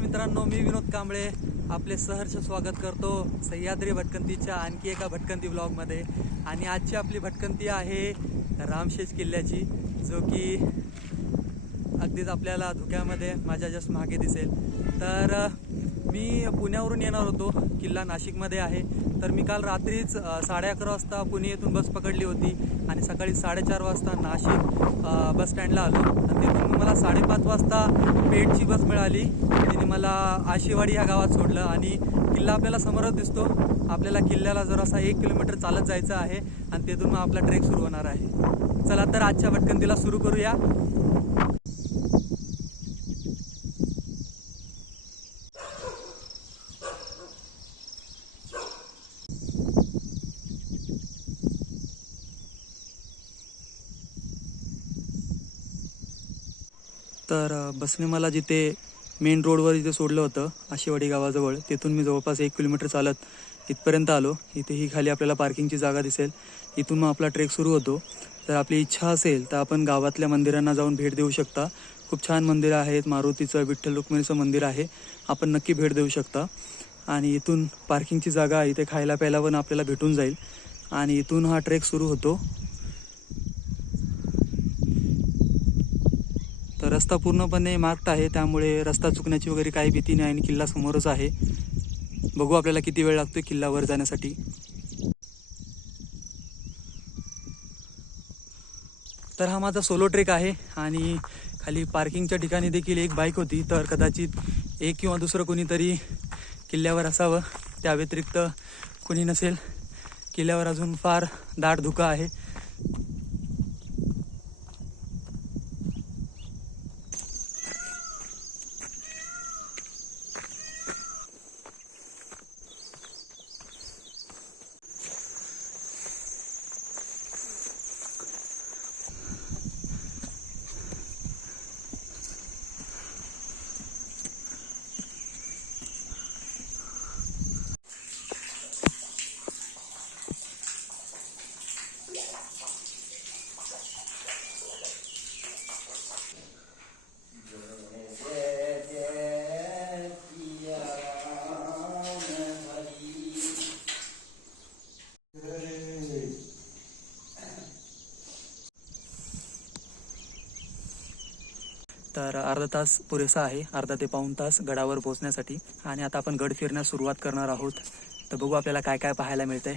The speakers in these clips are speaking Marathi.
मित्रांनो मी विनोद कांबळे आपले सहर्ष स्वागत करतो सह्याद्री भटकंतीच्या आणखी एका भटकंती ब्लॉगमध्ये. आणि आजची आपली भटकंती आहे रामशेष किल्ल्याची जो की अगदीच आपल्याला धुक्यामध्ये माझ्या जस्ट मागे दिसेल. तर मी पुण्यावरून येणार होतो. किल्ला नाशिकमध्ये आहे. तर मी काल रात्रीच साडे अकरा वाजता पुणे येथून बस पकडली होती आणि सकाळी साडेचार वाजता नाशिक बस स्टँडला आलो. आणि तिथून मला साडेपाच वाजता पेठची बस मिळाली. तिने मला आशिवाडी ह्या गावात सोडलं आणि किल्ला आपल्याला समोरच दिसतो. आपल्याला किल्ल्याला जरासा एक किलोमीटर चालत जायचं आहे आणि तिथून मग आपला ट्रेक सुरू होणार आहे. चला तर आजच्या भटकंतीला सुरू करूया. तर बसने मला जिथे मेन रोडवर जिथे सोडलं होतं आशेवाडी गावाजवळ तिथून मी जवळपास एक किलोमीटर चालत इथपर्यंत आलो. इथे ही खाली आपल्याला पार्किंगची जागा दिसेल. इथून मग आपला ट्रेक सुरू होतो. जर आपली इच्छा असेल तर आपण गावातल्या मंदिरांना जाऊन भेट देऊ शकता. खूप छान मंदिरं आहेत. मारुतीचं विठ्ठल रुक्मिणीचं मंदिर आहे. आपण नक्की भेट देऊ शकता. आणि इथून पार्किंगची जागा इथे खायला प्यायला पण आपल्याला भेटून जाईल. आणि इथून हा ट्रेक सुरू होतो. रस्ता पूर्णपणे मार्क्ड आहे त्यामुळे रस्ता चुकण्याची वगैरे काही भीती नाही आणि किल्ला समोरच आहे. बघू आपल्याला किती वेळ लागतो किल्ल्यावर जाण्यासाठी. तर हा माझा सोलो ट्रेक आहे आणि खाली पार्किंगच्या ठिकाणी देखील एक बाईक होती तर कदाचित एक किंवा दुसरं कोणीतरी किल्ल्यावर असावं. त्या व्यतिरिक्त कोणी नसेल. किल्ल्यावर अजून फार दाट धुका आहे. तर अर्धा तास पुरेसा आहे. अर्धा ते पाऊण तास गडावर पोहोचण्यासाठी. आणि आता आपण गड फिरण्यास सुरुवात करणार आहोत. तर बघू आपल्याला काय काय पाहायला मिळतंय.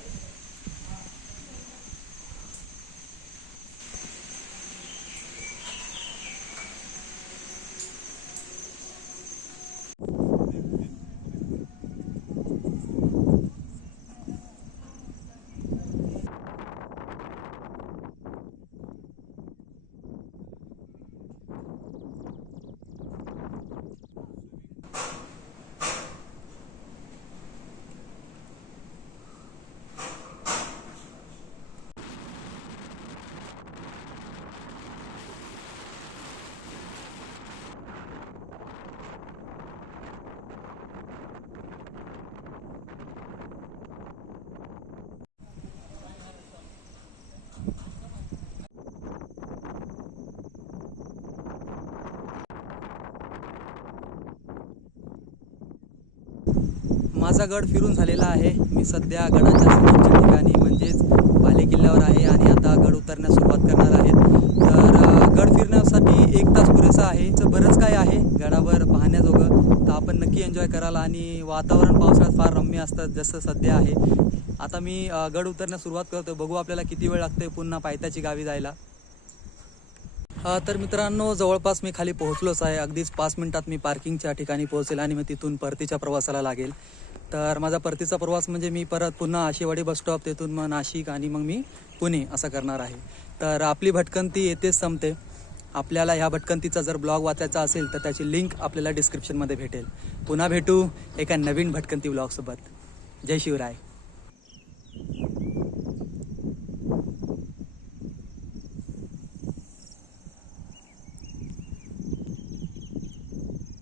माझा गड फिरून झालेला आहे. मी सध्या गडाच्या समोरच्या ठिकाणी म्हणजेच बाले किल्ल्यावर आहे आणि आता गड उतरण्यास सुरुवात करणार आहेत. तर गड फिरण्यासाठी एक तास पुरेसा आहे. तर बरंच काय आहे. गडावर पाहण्याजोगं तर आपण नक्की एन्जॉय कराल आणि वातावरण पावसाळ्यात फार रम्य असतं जसं सध्या आहे. आता मी गड उतरण्यास सुरुवात करतो बघू आपल्याला किती वेळ लागतोय पुन्हा पायथ्याची गावी जायला. तर मित्रांनो जवळपास मी खाली पोहोचलोच आहे. अगदीच पाच मिनिटात मी पार्किंगच्या ठिकाणी पोहोचेल आणि मग तिथून परतीच्या प्रवासाला लागेल. तर माझा परतीचा प्रवास म्हणजे मी परत पुन्हा आशेवाडी बस स्टॉप तिथून मग नाशिक आणि मग मी पुणे असं करणार आहे. तर आपली भटकंती येथेच संपते. आपल्याला ह्या भटकंतीचा जर ब्लॉग वाचायचा असेल तर त्याची लिंक आपल्याला डिस्क्रिप्शनमध्ये भेटेल. पुन्हा भेटू एका नवीन भटकंती ब्लॉगसोबत. जय शिवराय.